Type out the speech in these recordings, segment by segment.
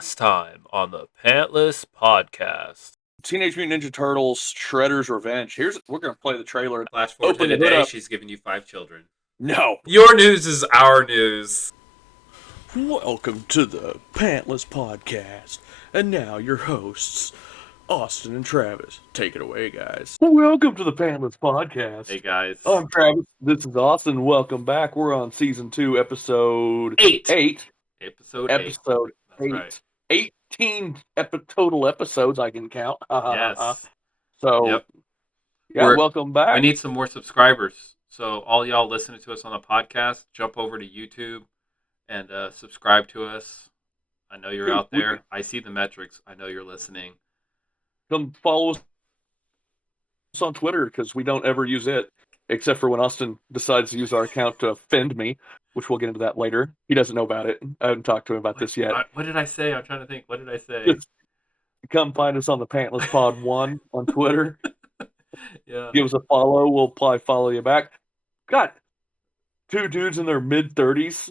Last time on the Pantless podcast. Teenage Mutant Ninja Turtles Shredder's Revenge. We're gonna play the trailer. Flash forward to Open the hood today, up. she's giving you 5 children. No. Your news is our news. Welcome to the Pantless podcast. And now your hosts, Austin and Travis. Take it away, guys. Welcome to the Pantless podcast. Hey guys. I'm Travis. This is Austin. Welcome back. We're on season 2, episode 8. Episode Episode 8. 8. Right. 18 total episodes I can count. Yes. So, Yep. yeah, welcome back. We need some more subscribers. So all y'all listening to us on the podcast, jump over to YouTube and subscribe to us. I know you're out there. I see the metrics. I know you're listening. Come follow us on Twitter because we don't ever use it, except for when Austin decides to use our account to offend me, which we'll get into that later. He doesn't know about it. I haven't talked to him about this yet. What did I say? I'm trying to think. What did I say? Just come find us on the Pantless Pod 1 on Twitter. Yeah. Give us a follow. We'll probably follow you back. Got 2 dudes in their mid-30s.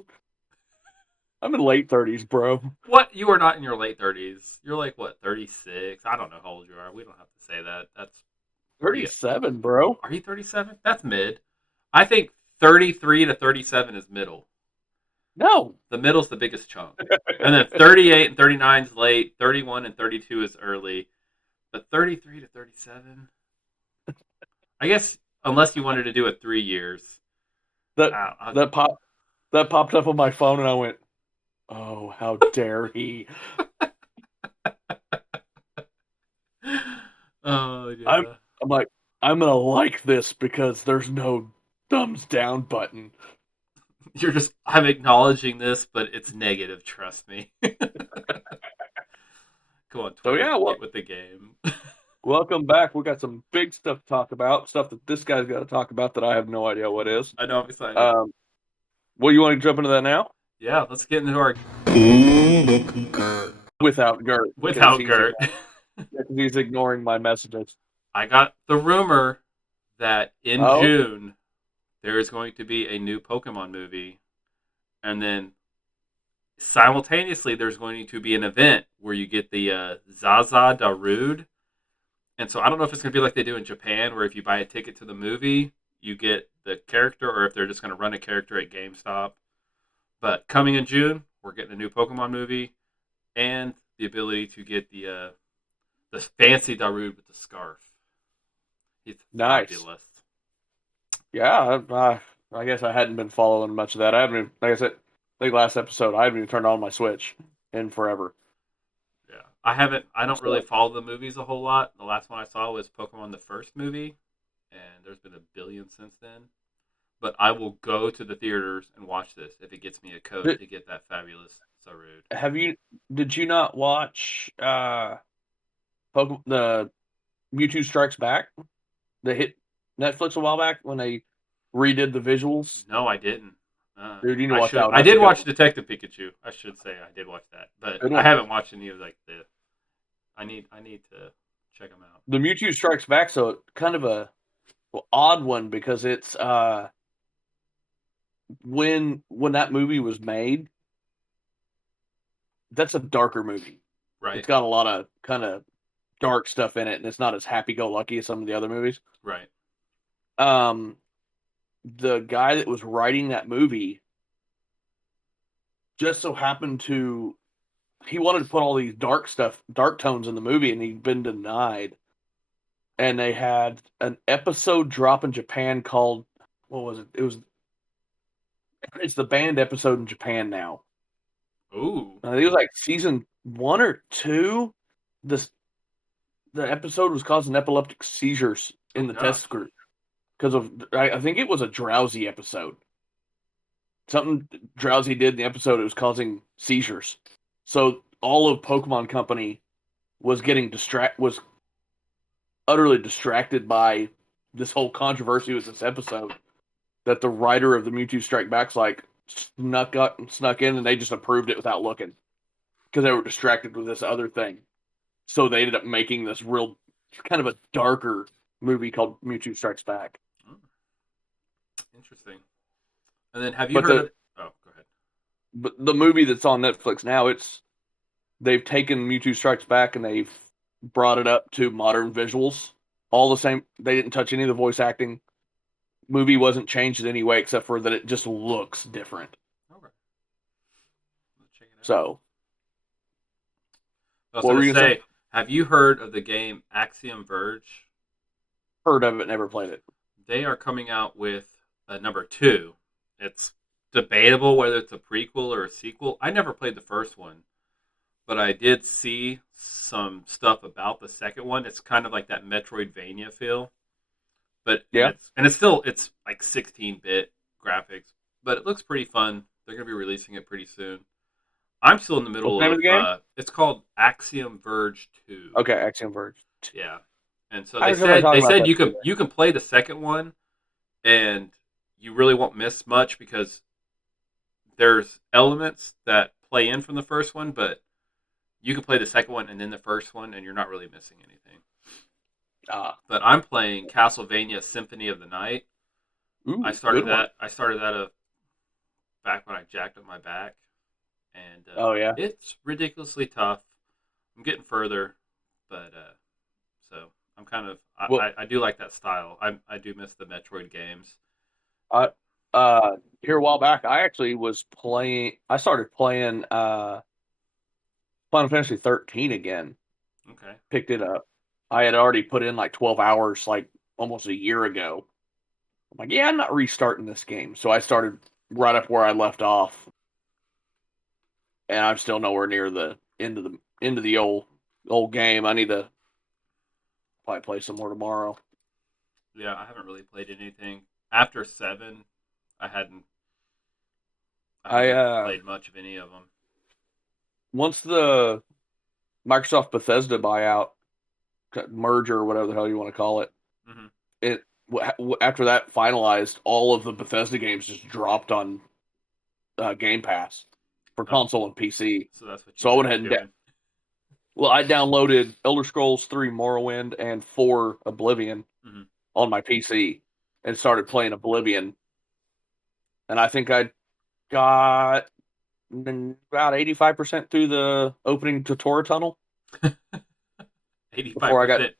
I'm in late 30s, bro. What? You are not in your late 30s. You're like, what, 36? I don't know how old you are. We don't have to say that. That's 37, bro. Are you 37? That's mid. I think 33 to 37 is middle. No. The middle's the biggest chunk. And then 38 and 39 is late. 31 and 32 is early. But 33 to 37? I guess, unless you wanted to do it 3 years. That popped up on my phone, and I went, oh, how dare he. Oh, yeah. I'm like, I'm going to like this because there's no thumbs down button. I'm acknowledging this, but it's negative, trust me. Come on, Twitter, get with the game. Welcome back. We got some big stuff to talk about, stuff that this guy's got to talk about that I have no idea what is. I know, I'm excited. Well, you want to jump into that now? Yeah, let's get into our... Without Gert. Without Gert. Because he's ignoring my messages. I got the rumor that in June there is going to be a new Pokemon movie, and then simultaneously there's going to be an event where you get the Zaza Darude. And so I don't know if it's going to be like they do in Japan, where if you buy a ticket to the movie, you get the character, or if they're just going to run a character at GameStop. But coming in June, we're getting a new Pokemon movie, and the ability to get the fancy Darude with the scarf. He's fabulous. Yeah, I guess I hadn't been following much of that. I haven't even, like I said, I think last episode, I haven't even turned on my Switch in forever. Yeah, I don't really follow the movies a whole lot. The last one I saw was Pokemon the first movie, and there's been a billion since then. But I will go to the theaters and watch this if it gets me a code to get that fabulous Zarude. Did you not watch the Mewtwo Strikes Back? That hit Netflix a while back when they redid the visuals? No, I didn't. Dude, you need to watch that. I did watch Detective Pikachu. I should say I did watch that, but I haven't watched any of the. I need to check them out. The Mewtwo Strikes Back, so kind of a odd one because it's when that movie was made. That's a darker movie, right? It's got a lot of kind of dark stuff in it, and it's not as happy-go-lucky as some of the other movies, right? The guy that was writing that movie just so happened to, he wanted to put all these dark tones in the movie, and he'd been denied. And they had an episode drop in Japan called, what was it? It's the banned episode in Japan now. Ooh. I think it was like season 1 or 2. The episode was causing epileptic seizures in the test group. Because of, I think it was a drowsy episode. Something drowsy did in the episode, it was causing seizures. So all of Pokemon Company was was utterly distracted by this whole controversy with this episode. That the writer of the Mewtwo Strike Back's like snuck in, and they just approved it without looking. Because they were distracted with this other thing. So they ended up making this real, kind of a darker movie called Mewtwo Strikes Back. Interesting. And then have you heard of... Oh, go ahead. But the movie that's on Netflix now, it's they've taken Mewtwo Strikes Back and they've brought it up to modern visuals. All the same. They didn't touch any of the voice acting. Movie wasn't changed in any way except for that it just looks different. Okay. Let's check it out. So, I was what were going you to gonna say, have you heard of the game Axiom Verge? heard of it, never played it. They are coming out with a number 2. It's debatable whether it's a prequel or a sequel. I never played the first one, but I did see some stuff about the second one. It's kind of like that Metroidvania feel, but Yeah. it's like 16-bit graphics, but it looks pretty fun. They're going to be releasing it pretty soon. I'm still in the middle What's the name of the game? It's called Axiom Verge 2. Okay, Axiom Verge. Yeah. And so I they remember said talking about that you too. can play the second one and you really won't miss much because there's elements that play in from the first one, but you can play the second one and then the first one and you're not really missing anything. But I'm playing Castlevania Symphony of the Night. Ooh, I started good one. that back when I jacked up my back, and Oh yeah. it's ridiculously tough. I'm getting further, but so I'm kind of I do like that style. I do miss the Metroid games. Here a while back, I actually was playing. I started playing Final Fantasy 13 again. Okay. Picked it up. I had already put in like 12 hours, like almost a year ago. I'm like, yeah, I'm not restarting this game. So I started right up where I left off, and I'm still nowhere near the end of the old game. I need to probably play some more tomorrow. Yeah, I haven't really played anything after 7. I haven't played much of any of them. Once the Microsoft Bethesda buyout merger or whatever the hell you want to call it, it after that finalized, all of the Bethesda games just dropped on Game Pass for console and PC. So that's what. So I went ahead and I downloaded Elder Scrolls 3 Morrowind and 4 Oblivion on my PC and started playing Oblivion. And I think I got about 85% through the opening tutorial tunnel. 85%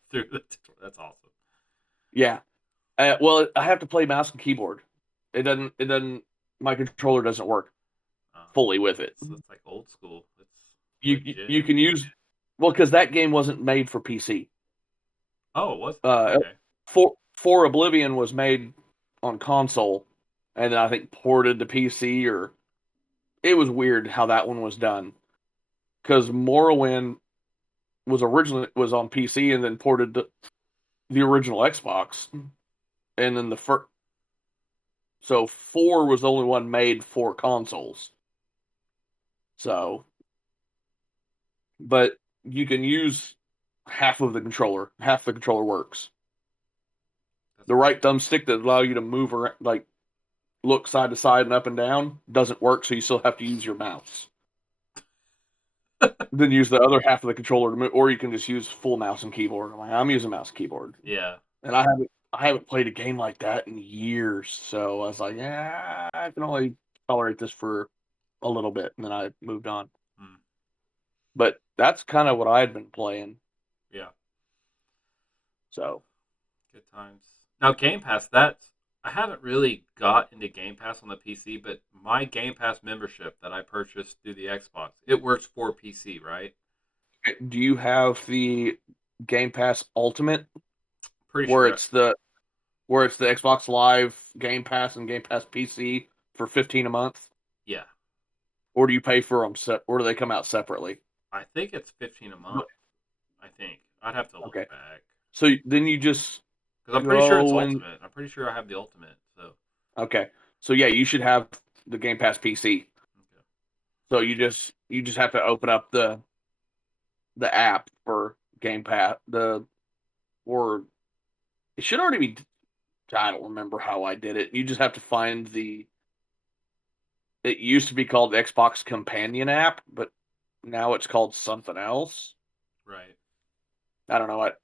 through the tutorial. That's awesome. Yeah. Well, I have to play mouse and keyboard. It doesn't. My controller doesn't work fully with it. So it's like old school. You can use because that game wasn't made for PC. Oh, it was. Okay. For Oblivion was made on console, and then I think ported to PC, or it was weird how that one was done. Because Morrowind was originally on PC and then ported to the original Xbox, and then so 4 was the only one made for consoles. So, but you can use half the controller works. The right thumbstick that allows you to move around, like look side to side and up and down, doesn't work, so you still have to use your mouse. Then use the other half of the controller to move, or you can just use full mouse and keyboard. I'm using mouse and keyboard. Yeah. And I haven't played a game like that in years, so I was like, yeah, I can only tolerate this for a little bit, and then I moved on. But that's kind of what I had been playing. Yeah. So. Good times. Now, Game Pass, I haven't really got into Game Pass on the PC, but my Game Pass membership that I purchased through the Xbox, it works for PC, right? Do you have the Game Pass Ultimate? Pretty where sure. It's the Xbox Live Game Pass and Game Pass PC for $15 a month? Yeah. Or do you pay for them or do they come out separately? I think it's $15 a month. I think. I'd have to look back. So then you just... Because I'm pretty sure it's Ultimate. I'm pretty sure I have the Ultimate. So. Okay. So yeah, you should have the Game Pass PC. Okay. So you just have to open up the app for Game Pass. Or it should already be... I don't remember how I did it. You just have to find it used to be called the Xbox Companion app, but now it's called something else. Right. I don't know what.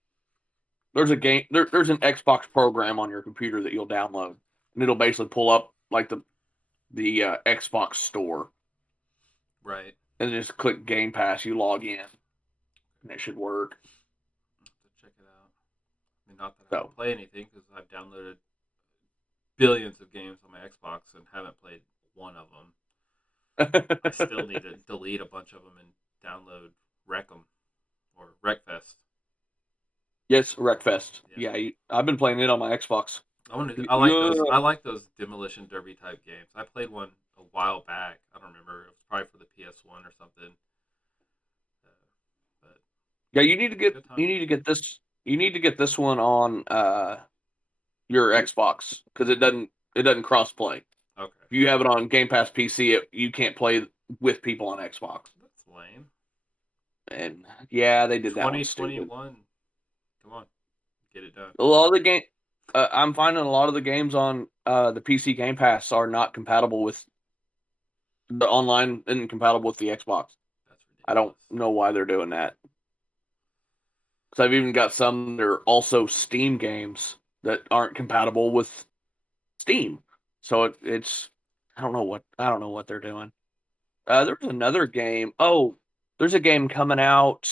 There's a game. There's an Xbox program on your computer that you'll download, and it'll basically pull up like the Xbox store. Right. and just click Game Pass. You log in, and it should work. I'll have to check it out. I mean, not that I So. don't play anything because I've downloaded billions of games on my Xbox and haven't played one of them. I still need to delete a bunch of them and download Wreck'em or Wreckfest. Yes, Wreckfest. Yeah, I've been playing it on my Xbox. I like those Demolition Derby type games. I played one a while back. I don't remember. It was probably for the PS1 or something. But yeah, you need to get this one on your Xbox because it doesn't cross play. Okay. If you have it on Game Pass PC, you can't play with people on Xbox. That's lame. And yeah, they did that. 2021. Come on, get it done. A lot of the game, I'm finding a lot of the games on the PC Game Pass are not compatible with the online, isn't compatible with the Xbox. That's ridiculous. I don't know why they're doing that. Because I've even got some that are also Steam games that aren't compatible with Steam. So it's I don't know what they're doing. There's another game. Oh, there's a game coming out.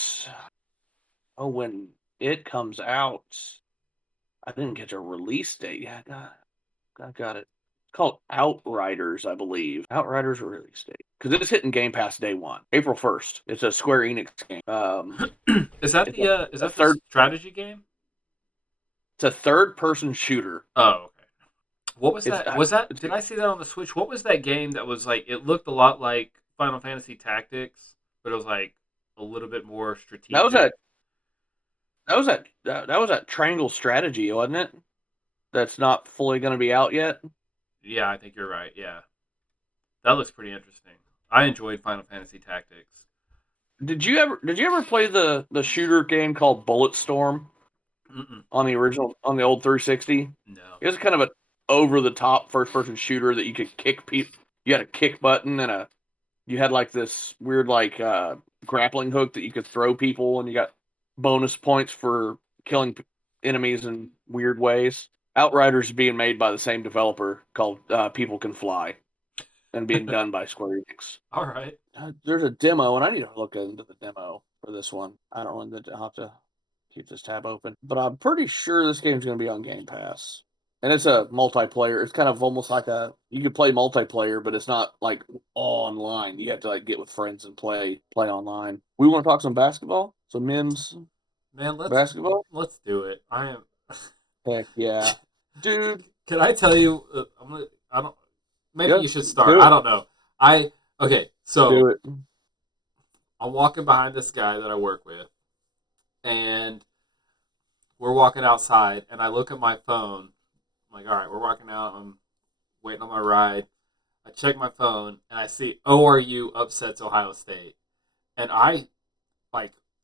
Oh, when it comes out, I didn't get a release date. Yeah, I got it. It's called Outriders, I believe. Outriders release date because it's hitting Game Pass day one, April 1st. It's a Square Enix game. Is that the strategy game? It's a third-person shooter. Oh, okay. What was that? Did I see that on the Switch? What was that game that was like? It looked a lot like Final Fantasy Tactics, but it was like a little bit more strategic. That was that Triangle Strategy, wasn't it? That's not fully going to be out yet. Yeah, I think you're right. Yeah, that looks pretty interesting. I enjoyed Final Fantasy Tactics. Did you ever play the shooter game called Bulletstorm? Mm-mm. On the old 360? No. It was kind of an over-the-top first-person shooter that you could kick people. You had a kick button and you had like this weird like grappling hook that you could throw people, and you got bonus points for killing enemies in weird ways. Outriders being made by the same developer called People Can Fly, and being done by Square Enix. All right. There's a demo, and I need to look into the demo for this one. I don't know. I'll have to keep this tab open, but I'm pretty sure this game's going to be on Game Pass. And it's a multiplayer. It's kind of almost like you could play multiplayer, but it's not like all online. You have to like get with friends and play online. We want to talk some basketball, some men's basketball. Let's do it. I am. Heck yeah, dude. Can I tell you? I don't. Maybe you should start. I don't know. Okay. So do it. I'm walking behind this guy that I work with, and we're walking outside, and I look at my phone. I'm like, all right, we're walking out. I'm waiting on my ride. I check my phone, and I see ORU upsets Ohio State. And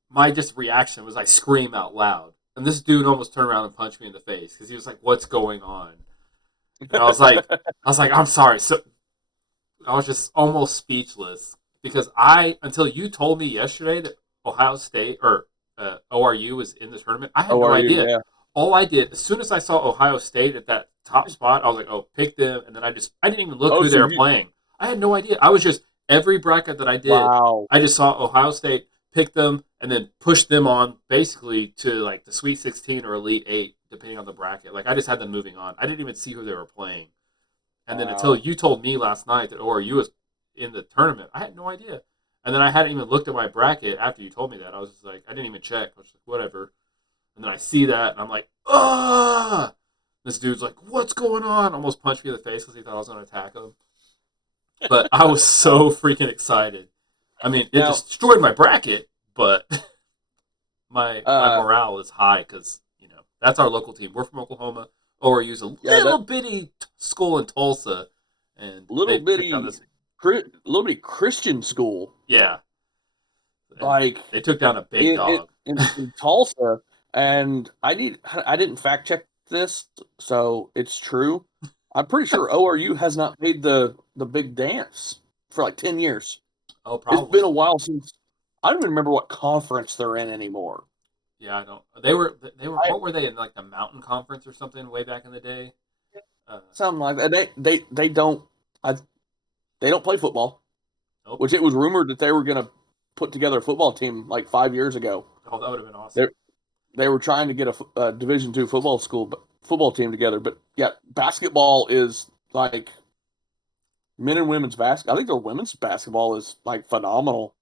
my just reaction was I scream out loud. And this dude almost turned around and punched me in the face because he was like, what's going on? And I was like, I'm sorry. So I was just almost speechless because until you told me yesterday that Ohio State or ORU was in the tournament, I had no idea. Yeah. All I did, as soon as I saw Ohio State at that top spot, I was like, oh, pick them. And then I didn't even look who they were playing. I had no idea. I was just, every bracket that I did, I just saw Ohio State, pick them, and then push them on basically to like the Sweet 16 or Elite 8, depending on the bracket. Like I just had them moving on. I didn't even see who they were playing. And then until you told me last night that ORU was in the tournament, I had no idea. And then I hadn't even looked at my bracket after you told me that. I was just like, I didn't even check. I was like, whatever. And then I see that, and I'm like, ah! This dude's like, what's going on? Almost punched me in the face because he thought I was going to attack him. But I was so freaking excited. I mean, it destroyed my bracket, but my morale is high because, that's our local team. We're from Oklahoma. ORU's a little bitty school in Tulsa. And little bitty Christian school. Yeah. And they took down a big dog. In Tulsa. And I didn't fact check this, so it's true. I'm pretty sure ORU has not made the big dance for like 10 years. Oh, probably. It's been a while since. I don't even remember what conference they're in anymore. Yeah, I don't. They were. What were they in? Like the Mountain Conference or something way back in the day. Something like that. They don't. They don't play football. Nope. which it was rumored that they were going to put together a football team like 5 years ago. Oh, that would have been awesome. They were trying to get a Division II football team together. But yeah, basketball is like men and women's basketball. I think their women's basketball is like phenomenal,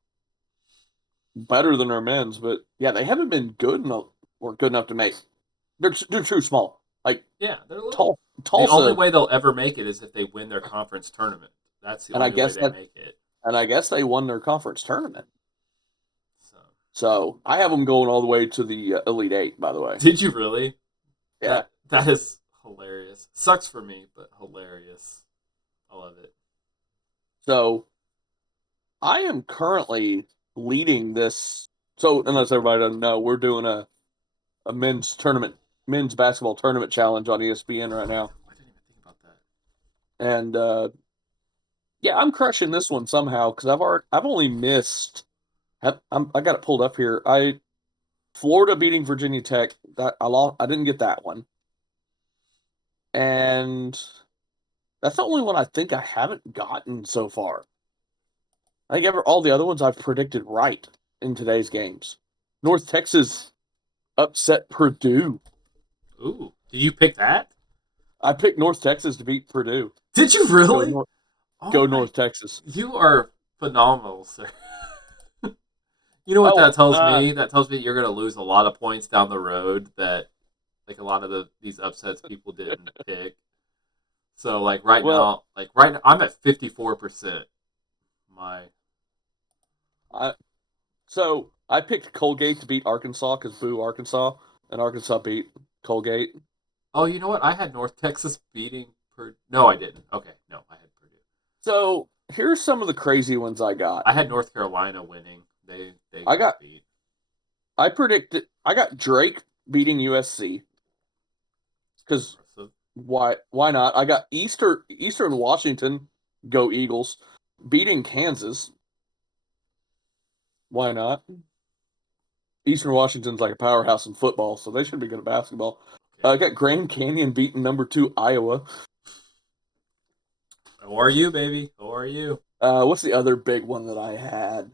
better than their men's. But yeah, they haven't been good enough to make. They're too small. Like Yeah, they're little. Tulsa. The only way they'll ever make it is if they win their conference tournament. That's the only way they make it. And I guess they won their conference tournament. So I have them going all the way to the Elite Eight, by the way. Did you really? Yeah. That is hilarious. Sucks for me, but hilarious. I love it. So I am currently leading this. So unless everybody doesn't know, we're doing a men's basketball tournament challenge on ESPN right now. I didn't even think about that. And yeah, I'm crushing this one somehow because I've only missed. I got it pulled up here. Florida beating Virginia Tech. That I lost. I didn't get that one, and that's the only one I think I haven't gotten so far. I think all the other ones I've predicted right in today's games. North Texas upset Purdue. Ooh, did you pick that? I picked North Texas to beat Purdue. Did you really? Go North Texas. You are phenomenal, sir. You know what that tells me? That tells me you're going to lose a lot of points down the road that, like, a lot of these upsets people didn't pick. So, like, right now, I'm at 54%. So I picked Colgate to beat Arkansas because boo Arkansas, and Arkansas beat Colgate. Oh, you know what? I had North Texas beating Purdue. No, I didn't. Okay, no, I had Purdue. So here's some of the crazy ones I got. I had North Carolina winning. They beat. I got Drake beating USC because why not? I got Eastern Washington, go Eagles, beating Kansas. Why not? Eastern Washington's like a powerhouse in football, so they should be good at basketball. Okay. I got Grand Canyon beating number 2 Iowa. How are you, baby? How are you? What's the other big one that I had?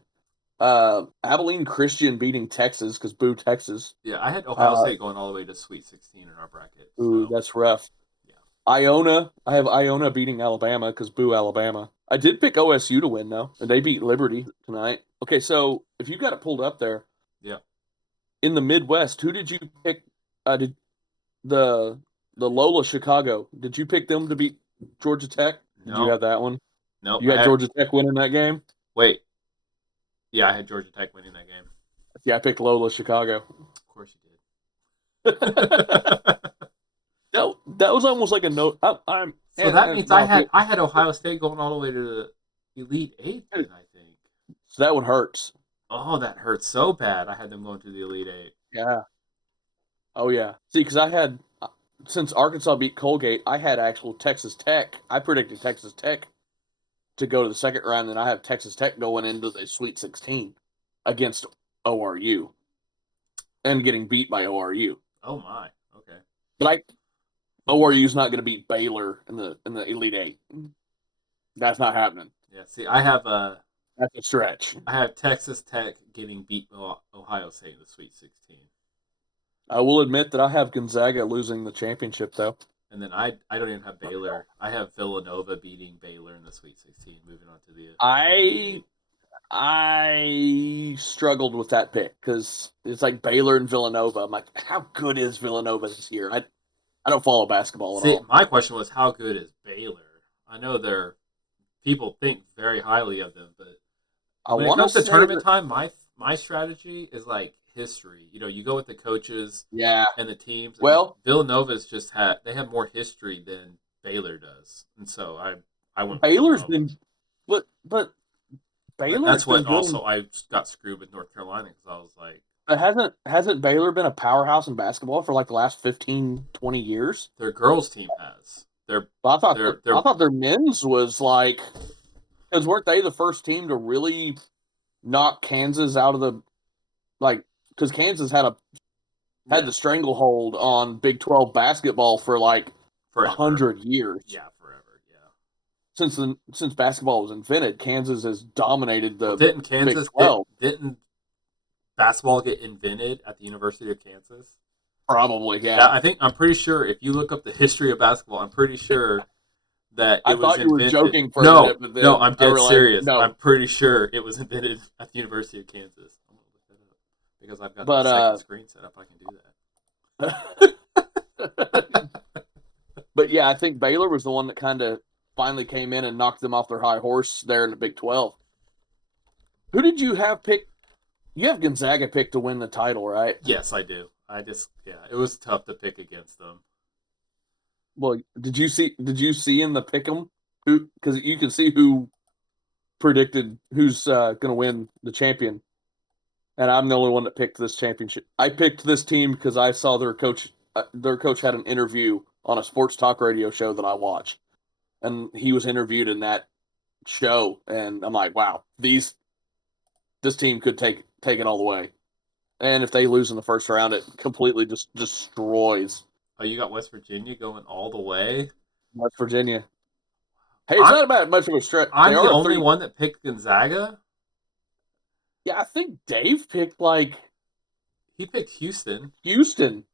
Abilene Christian beating Texas because boo Texas. Yeah, I had Ohio State going all the way to Sweet 16 in our bracket. Ooh, that's rough. Yeah. I have Iona beating Alabama because boo Alabama. I did pick OSU to win though, and they beat Liberty tonight. Okay, so if you got it pulled up there, yeah. In the Midwest, who did you pick? Did the Lola Chicago? Did you pick them to beat Georgia Tech? Did you have that one? No. You had Georgia Tech winning that game? Wait. Yeah, I had Georgia Tech winning that game. Yeah, I picked Lola Chicago. Of course you did. That was almost like a note. So that means I had Ohio State going all the way to the Elite Eight, then, I think. So that one hurts. Oh, that hurts so bad. I had them going to the Elite Eight. Yeah. Oh yeah. See, because since Arkansas beat Colgate, I had actual Texas Tech. I predicted Texas Tech to go to the second round, and I have Texas Tech going into the Sweet 16 against ORU and getting beat by ORU. Oh my, okay. But ORU's not going to beat Baylor in the Elite Eight. That's not happening. Yeah. See, I have that's a stretch. I have Texas Tech getting beat Ohio State in the Sweet 16. I will admit that I have Gonzaga losing the championship though. And then I don't even have Baylor. I have Villanova beating Baylor in the Sweet 16, moving on to the. I struggled with that pick because it's like Baylor and Villanova. I'm like, how good is Villanova this year? I don't follow basketball at all. My question was, how good is Baylor? I know people think very highly of them, but when it comes to tournament time, my strategy is like history. You know, you go with the coaches, and the teams. Well, Villanova's they have more history than Baylor does, and so I went. Baylor's been, but Baylor. That's what also I got screwed with North Carolina because I was like, hasn't Baylor been a powerhouse in basketball for like the last 15, 20 years? Their girls team has. I thought their men's was like, because weren't they the first team to really knock Kansas out of the because Kansas had the stranglehold on Big 12 basketball for like 100 years. Yeah, forever. Yeah. since basketball was invented, Kansas has dominated the Didn't Big Kansas 12. didn't basketball get invented at the University of Kansas? Probably, Yeah, yeah. I'm pretty sure if you look up the history of basketball, I'm pretty sure that I it was thought you were invented. joking for a No, minute, but no, then I'm I dead realized serious. no. I'm pretty sure it was invented at the University of Kansas. I'm gonna look that up because I've got the But second screen set up. I can do that. but yeah, I think Baylor was the one that kind of finally came in and knocked them off their high horse there in the Big 12. Who did you have picked? You have Gonzaga picked to win the title, right? Yes, I do. It was tough to pick against them. Well, did you see in the pick'em who? Because you can see who predicted who's going to win the champion, and I'm the only one that picked this championship. I picked this team because I saw their coach. Their coach had an interview on a sports talk radio show that I watch, and he was interviewed in that show, and I'm like, wow, this team could take it all the way. And if they lose in the first round, it completely just destroys Oh, you got West Virginia going all the way? West Virginia. Hey, it's not about much of a stretch. I'm the only one that picked Gonzaga? Yeah, I think Dave picked he picked Houston. Then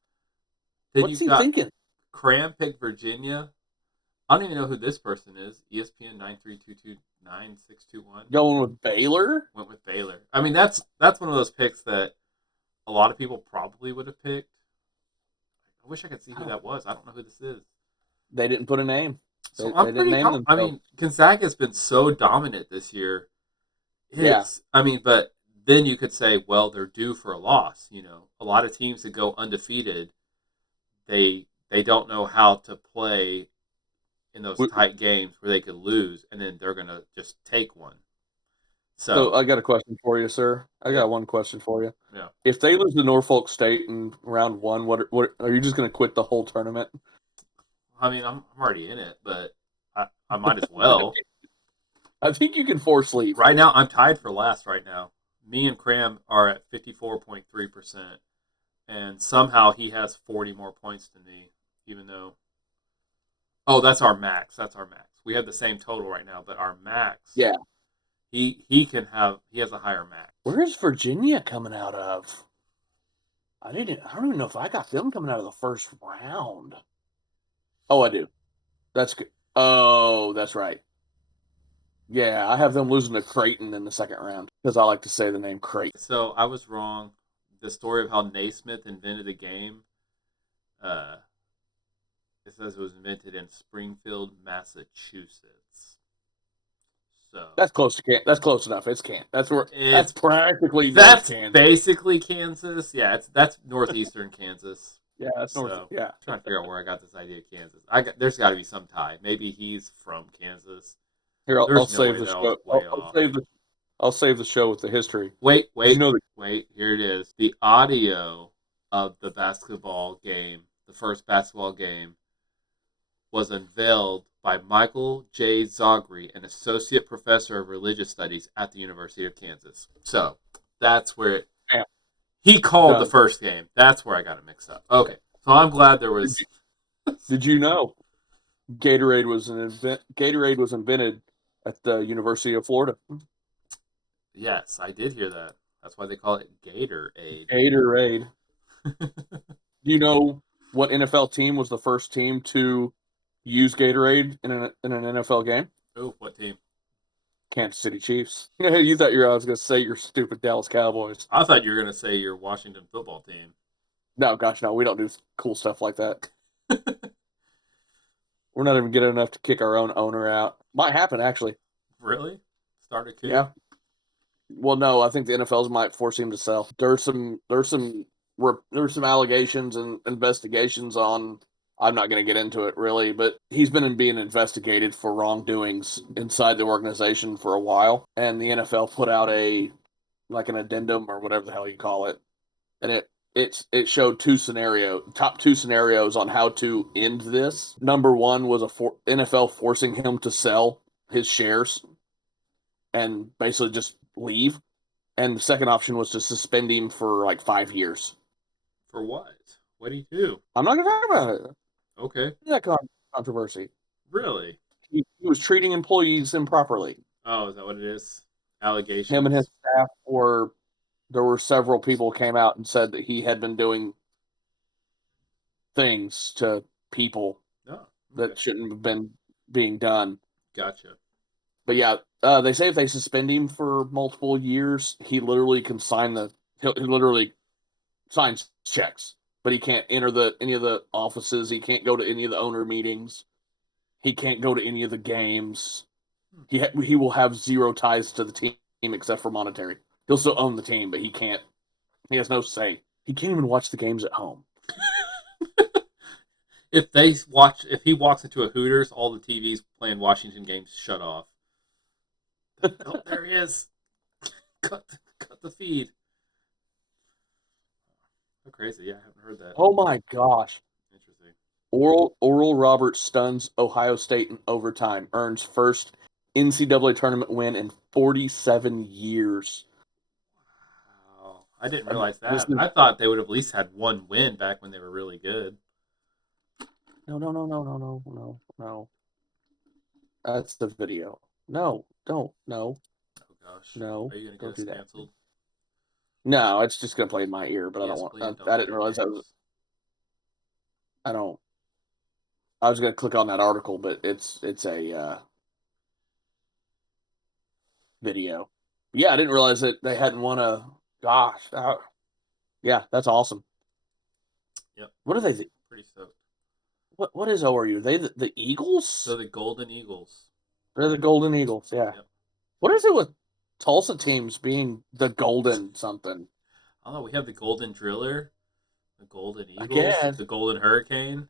what's he thinking? Cram picked Virginia. I don't even know who this person is. ESPN 9322961. Going with Baylor? Went with Baylor. I mean, that's one of those picks that a lot of people probably would have picked. I wish I could see who that was. I don't know who this is. They didn't put a name. So I'm pretty. I mean, Gonzaga has been so dominant this year. Yeah. I mean, but then you could say, well, they're due for a loss. You know, a lot of teams that go undefeated, they don't know how to play in those tight games where they could lose, and then they're gonna just take one. So I got a question for you, sir. I got one question for you. Yeah. If they lose to Norfolk State in round one, what are you just going to quit the whole tournament? I mean, I'm already in it, but I might as well. I think you can force leave. Right now, I'm tied for last. Right now, me and Cram are at 54.3%, and somehow he has 40 more points than me, even though. Oh, that's our max. We have the same total right now, but our max. Yeah. He has a higher max. Where's Virginia coming out of? I don't even know if I got them coming out of the first round. Oh, I do. That's good. Oh, that's right. Yeah, I have them losing to Creighton in the second round because I like to say the name Creighton. So I was wrong. The story of how Naismith invented the game. It says it was invented in Springfield, Massachusetts. So that's close to that's close enough. It's Kansas. That's practically Kansas. Basically Kansas. Yeah, that's northeastern Kansas. Yeah, that's north. So, yeah, I'm trying to figure out where I got this idea of Kansas. There's got to be some tie. Maybe he's from Kansas. Here, I'll save the show. I'll save the show with the history. Wait. Here it is. The audio of the basketball game, the first basketball game, was unveiled by Michael J. Zogry, an associate professor of religious studies at the University of Kansas. So that's where he called the first game. That's where I got it mixed up. Okay, so I'm glad there was. Did you know Gatorade was invented at the University of Florida? Yes, I did hear that. That's why they call it Gatorade. Gatorade. Do you know what NFL team was the first team to use Gatorade in an NFL game? Oh, what team? Kansas City Chiefs. You thought I was going to say your stupid Dallas Cowboys. I thought you were going to say your Washington football team. No, gosh, no. We don't do cool stuff like that. We're not even good enough to kick our own owner out. Might happen, actually. Really? Start a coup? Yeah. Well, no, I think the NFLs might force him to sell. There's some allegations and investigations on. I'm not going to get into it really, but he's been being investigated for wrongdoings inside the organization for a while, and the NFL put out an addendum or whatever the hell you call it, and it showed top two scenarios on how to end this. Number one was NFL forcing him to sell his shares and basically just leave, and the second option was to suspend him for like 5 years. For what? What did he do? I'm not going to talk about it. Okay. That controversy. Really? he was treating employees improperly. Oh, is that what it is? Allegations. Him and his staff there were several people came out and said that he had been doing things to people that shouldn't have been being done. Gotcha. But yeah, they say if they suspend him for multiple years, he literally can he literally signs checks, but he can't enter any of the offices. He can't go to any of the owner meetings. He can't go to any of the games. He will have zero ties to the team except for monetary. He'll still own the team, but he can't. He has no say. He can't even watch the games at home. If he walks into a Hooters, all the TVs playing Washington games shut off. Oh, there he is. Cut the feed. Oh, crazy. Yeah, I haven't heard that. Oh my gosh. Interesting. Oral Roberts stuns Ohio State in overtime, earns first NCAA tournament win in 47 years. Wow. I didn't realize that. I thought they would have at least had one win back when they were really good. No. That's the video. No, don't. No. Oh, gosh. No. Are you going to don't get us do that. canceled? No, it's just going to play in my ear, but Yes, I don't please want. don't I didn't realize that was. I don't. I was going to click on that article, but it's a video. Yeah, I didn't realize that they hadn't won a. Gosh, yeah, that's awesome. Yep. What are they? Pretty stoked. What is ORU? Are they the Eagles? So the Golden Eagles. They're the Golden Eagles. Yeah. Yep. What is it with Tulsa teams being the Golden something? I don't know. We have the Golden Driller, the Golden Eagles, Again. the Golden Hurricane.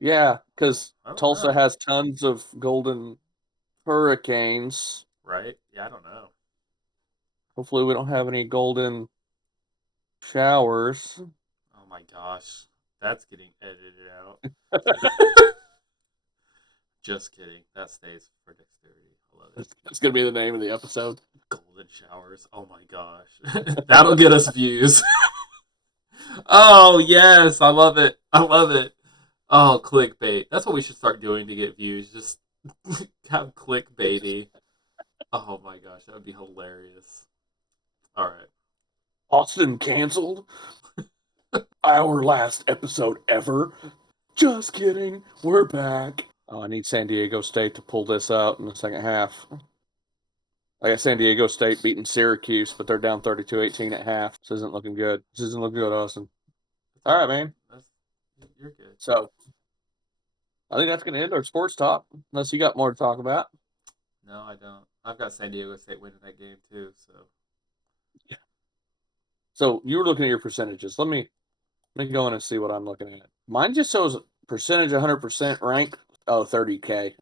Yeah, because Tulsa know. has tons of Golden Hurricanes. Right? Yeah, I don't know. Hopefully, we don't have any Golden Showers. Oh my gosh. That's getting edited out. Just kidding. That stays for dexterity. I love it. That's going to be the name of the episode. Golden showers. Oh my gosh. That'll get us views. Oh, yes. I love it. I love it. Oh, clickbait. That's what we should start doing to get views. Just have clickbaity. Oh my gosh. That would be hilarious. All right. Austin canceled. Our last episode ever. Just kidding. We're back. Oh, I need San Diego State to pull this out in the second half. I got San Diego State beating Syracuse, but they're down 32-18 at half. This isn't looking good. Austin. All right, man. You're good. So, I think that's going to end our sports talk, unless you got more to talk about. No, I don't. I've got San Diego State winning that game, too, so. Yeah. So, you were looking at your percentages. Let me go in and see what I'm looking at. Mine just shows percentage 100% rank. Oh, 30K.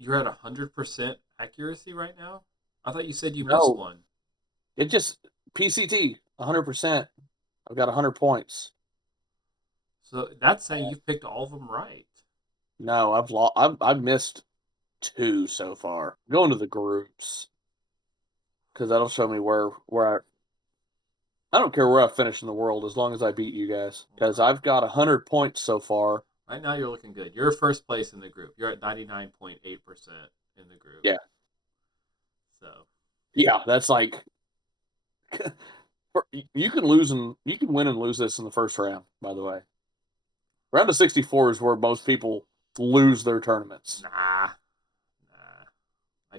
You're at 100% accuracy right now? I thought you said you missed one. It just PCT 100%. I've got 100 points. So that's saying you've picked all of them right. No, I've missed 2 so far. I'm going to the groups because that'll show me where I don't care where I finish in the world as long as I beat you guys because I've got 100 points so far. Right now, you're looking good. You're first place in the group. You're at 99.8% in the group. Yeah. So. Yeah, that's like you can win and lose this in the first round. By the way, round of 64 is where most people lose their tournaments. Nah.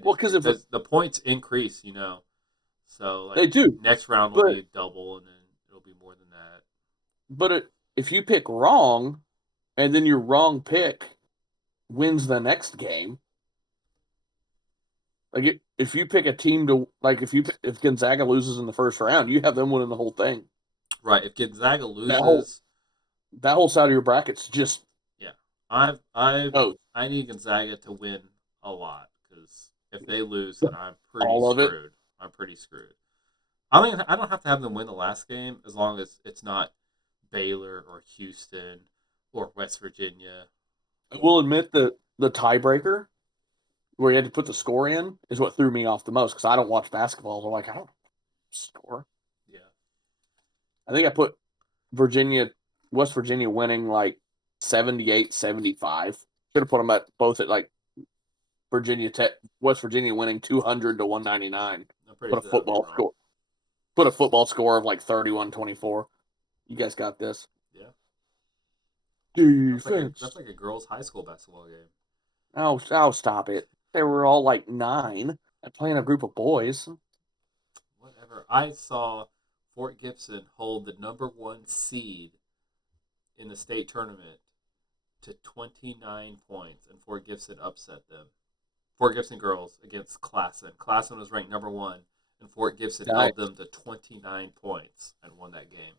Well, because if the points increase, so like they do. Next round will be double, and then it'll be more than that. But if you pick wrong. And then your wrong pick wins the next game. Like if you pick a team to if Gonzaga loses in the first round, you have them winning the whole thing. Right. If Gonzaga loses, that whole side of your bracket's just I need Gonzaga to win a lot because if they lose, then I'm pretty screwed. I'm pretty screwed. I mean, I don't have to have them win the last game as long as it's not Baylor or Houston. Or West Virginia. I will admit that the tiebreaker, where you had to put the score in, is what threw me off the most because I don't watch basketball. I'm like, I don't score. Yeah. I think I put West Virginia winning like 78-75. Should have put them both at like Virginia Tech, West Virginia winning 200 to 199. Put a football score. Put a football score of like 31-24. You guys got this. Yeah. Defense. That's like a girls' high school basketball game. Oh, stop it. They were all like 9 and playing a group of boys. Whatever. I saw Fort Gibson hold the number 1 seed in the state tournament to 29 points, and Fort Gibson upset them. Fort Gibson girls against Classen. Classen was ranked number 1, and Fort Gibson held them to 29 points and won that game.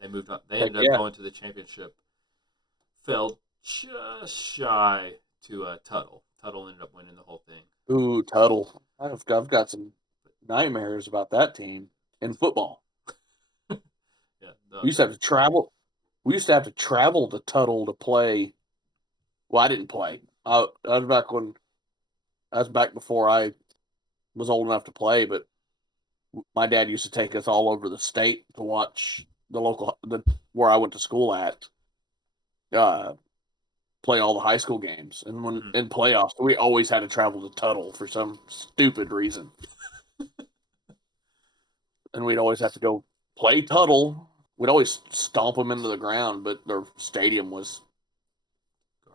They moved on. They ended up going to the championship. Fell just shy to Tuttle. Tuttle ended up winning the whole thing. Ooh, Tuttle. I've got some nightmares about that team in football. We used to have to travel. We used to have to travel to Tuttle to play. Well, I didn't play. I was back before I was old enough to play, but my dad used to take us all over the state to watch where I went to school at play all the high school games. And when in playoffs, we always had to travel to Tuttle for some stupid reason. And we'd always have to go play Tuttle. We'd always stomp them into the ground, but their stadium was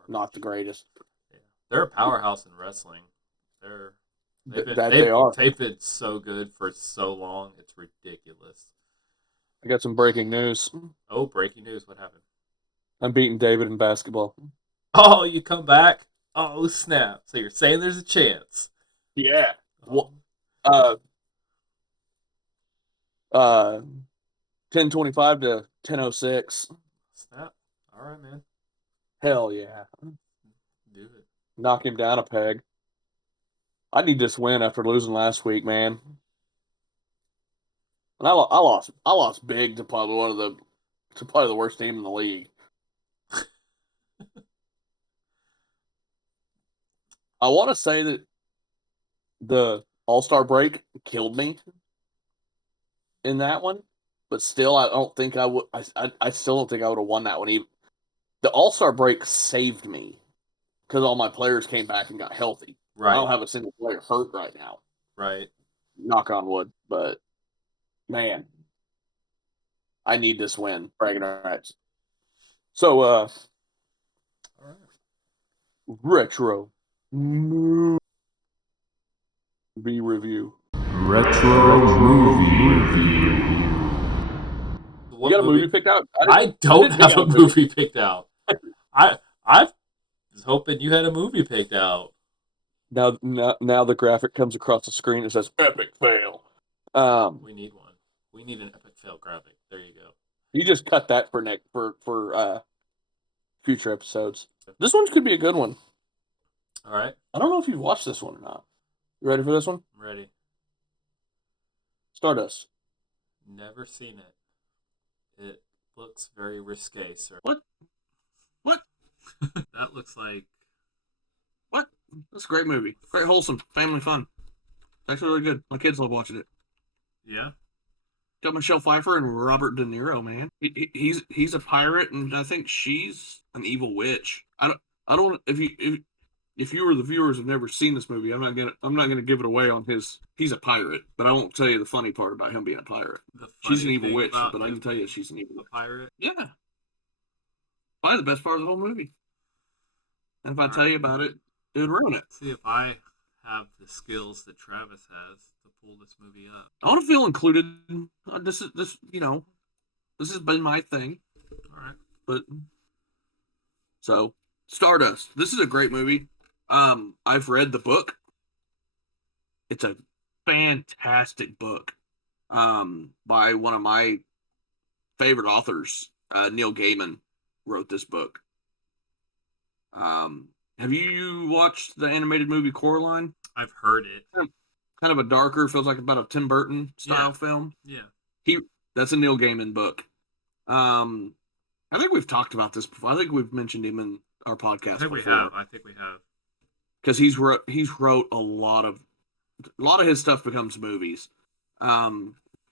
not the greatest. Yeah. They're a powerhouse in wrestling. They are. They've been so good for so long. It's ridiculous. I got some breaking news. Oh, breaking news. What happened? I'm beating David in basketball. Oh, you come back? Oh, snap. So you're saying there's a chance. Yeah. Oh. 10:25 to 10:06. Snap. All right, man. Hell yeah. Do it. Knock him down a peg. I need this win after losing last week, man. And I lost big to probably the worst team in the league. I want to say that the All-Star break killed me in that one, but still, I don't think I would. I still don't think I would have won that one. Even the All-Star break saved me because all my players came back and got healthy. Right. I don't have a single player hurt right now. Right. Knock on wood, but man, I need this win. Bragging rights. So, all right. Retro movie review. Retro movie review. You got a movie picked out? I don't have a movie picked out. I was hoping you had a movie picked out. Now the graphic comes across the screen and says "epic fail." We need one. We need an epic fail graphic. There you go. You just cut that for future episodes. This one could be a good one. All right. I don't know if you've watched this one or not. You ready for this one? I'm ready. Stardust. Never seen it. It looks very risque, sir. What? That looks like... What? That's a great movie. Great, wholesome, family fun. It's actually really good. My kids love watching it. Yeah? Got Michelle Pfeiffer and Robert De Niro, man. He's a pirate, and I think she's an evil witch. I don't. If you or the viewers have never seen this movie, I'm not gonna give it away on his. He's a pirate, but I won't tell you the funny part about him being a pirate. She's an evil witch, but I can tell you she's an evil pirate. Yeah. Probably the best part of the whole movie. And if I tell you about it, it would ruin it. See if I have the skills that Travis has to pull this movie up. I want to feel included. This has been my thing. All right. But so Stardust. This is a great movie. I've read the book. It's a fantastic book. By one of my favorite authors, Neil Gaiman, wrote this book. Have you watched the animated movie Coraline? I've heard it. Kind of a darker, feels like about a Tim Burton style film. Yeah. That's a Neil Gaiman book. I think we've talked about this before. I think we've mentioned him in our podcast. I think we have. Because he's wrote a lot of his stuff becomes movies.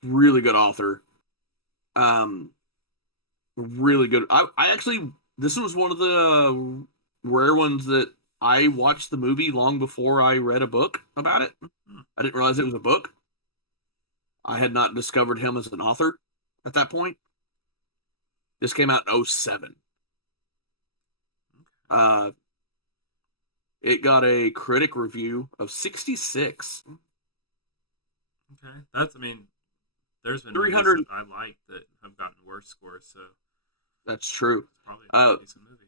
Really good author. Really good. I actually, this was one of the rare ones that I watched the movie long before I read a book about it. I didn't realize it was a book. I had not discovered him as an author at that point. This came out in 2007. It got a critic review of 66. Okay, that's. I mean, there's been 300 movies that I like that have gotten worse scores, so That's true. it's probably a decent movie.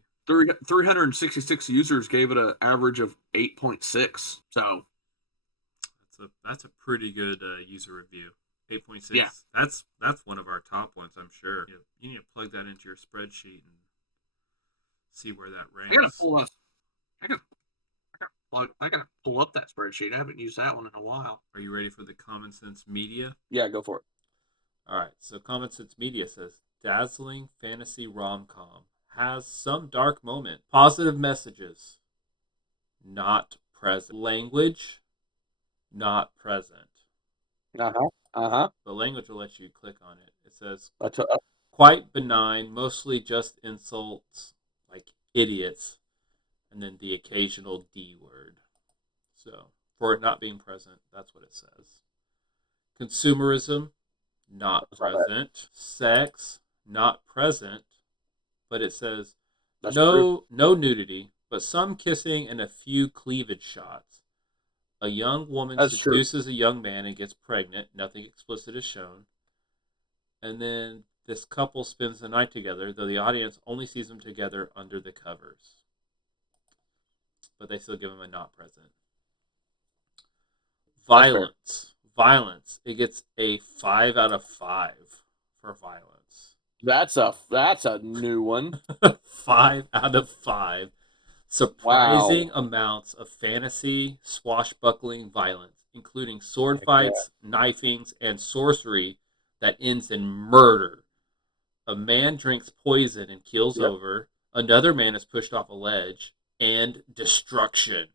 366 users gave it an average of 8.6. So That's a pretty good user review. 8.6. Yeah. That's one of our top ones, I'm sure. You need to plug that into your spreadsheet and see where that ranks. I gotta pull up that spreadsheet. I haven't used that one in a while. Are you ready for the Common Sense Media? Yeah, go for it. All right. So Common Sense Media says dazzling fantasy rom-com has some dark moment. Positive messages, not present. Language, not present. The language will let you click on it. It says quite benign, mostly just insults like idiots, and then the occasional D word. So, for it not being present, that's what it says. Consumerism, not present. Sex, not present. But it says no nudity, but some kissing and a few cleavage shots. A young woman seduces a young man and gets pregnant. Nothing explicit is shown. And then this couple spends the night together, though the audience only sees them together under the covers. But they still give them a not present. Violence. It gets a 5 out of 5 for violence. That's a new one. 5 out of 5. Surprising amounts of fantasy, swashbuckling violence, including sword fights, knifings, and sorcery that ends in murder. A man drinks poison and keels over. Another man is pushed off a ledge, and destruction.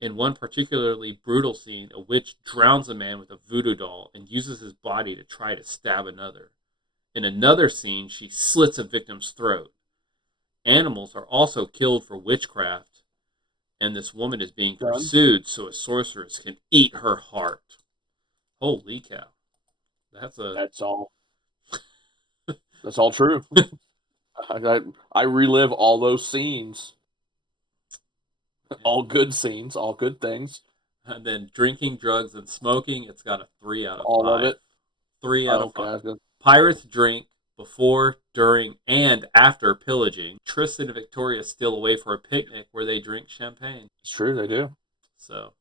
In one particularly brutal scene, a witch drowns a man with a voodoo doll and uses his body to try to stab another. In another scene, she slits a victim's throat. Animals are also killed for witchcraft, and this woman is being pursued so a sorceress can eat her heart. Holy cow. That's all. That's all true. I relive all those scenes. All good scenes, all good things. And then drinking, drugs, and smoking, it's got a 3 out of 5. All of it? 3 out of 5. Pirates drink before, during, and after pillaging. Tristan and Victoria steal away for a picnic where they drink champagne. It's true, they do. So,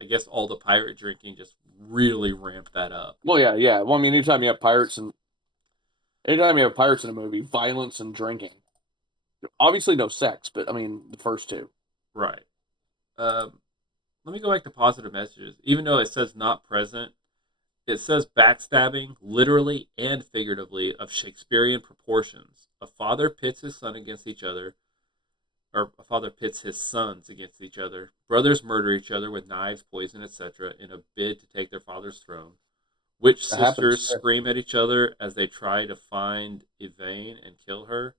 I guess all the pirate drinking just really ramped that up. Well, yeah. Well, I mean, anytime you have pirates in a movie, violence and drinking. Obviously no sex, but I mean, the first two. Right. Let me go back to positive messages. Even though it says not present, it says backstabbing, literally and figuratively, of Shakespearean proportions. A father pits his son against each other, or a father pits his sons against each other. Brothers murder each other with knives, poison, etc., in a bid to take their father's throne. Witch sisters scream at each other as they try to find Yvain and kill her.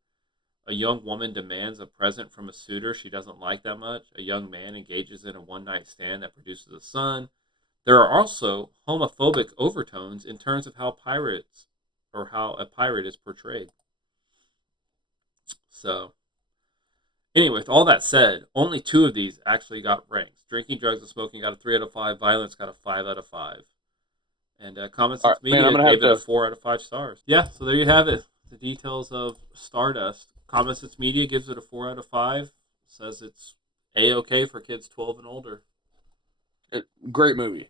A young woman demands a present from a suitor she doesn't like that much. A young man engages in a one-night stand that produces a son. There are also homophobic overtones in terms of how a pirate is portrayed. So, anyway, with all that said, only 2 of these actually got ranks. Drinking, drugs, and smoking got a 3 out of 5. Violence got a 5 out of 5. And Common Sense Media gave it a 4 out of 5 stars. Yeah, so there you have it. The details of Stardust. Common Sense Media gives it a 4 out of 5. Says it's A-okay for kids 12 and older. Great movie.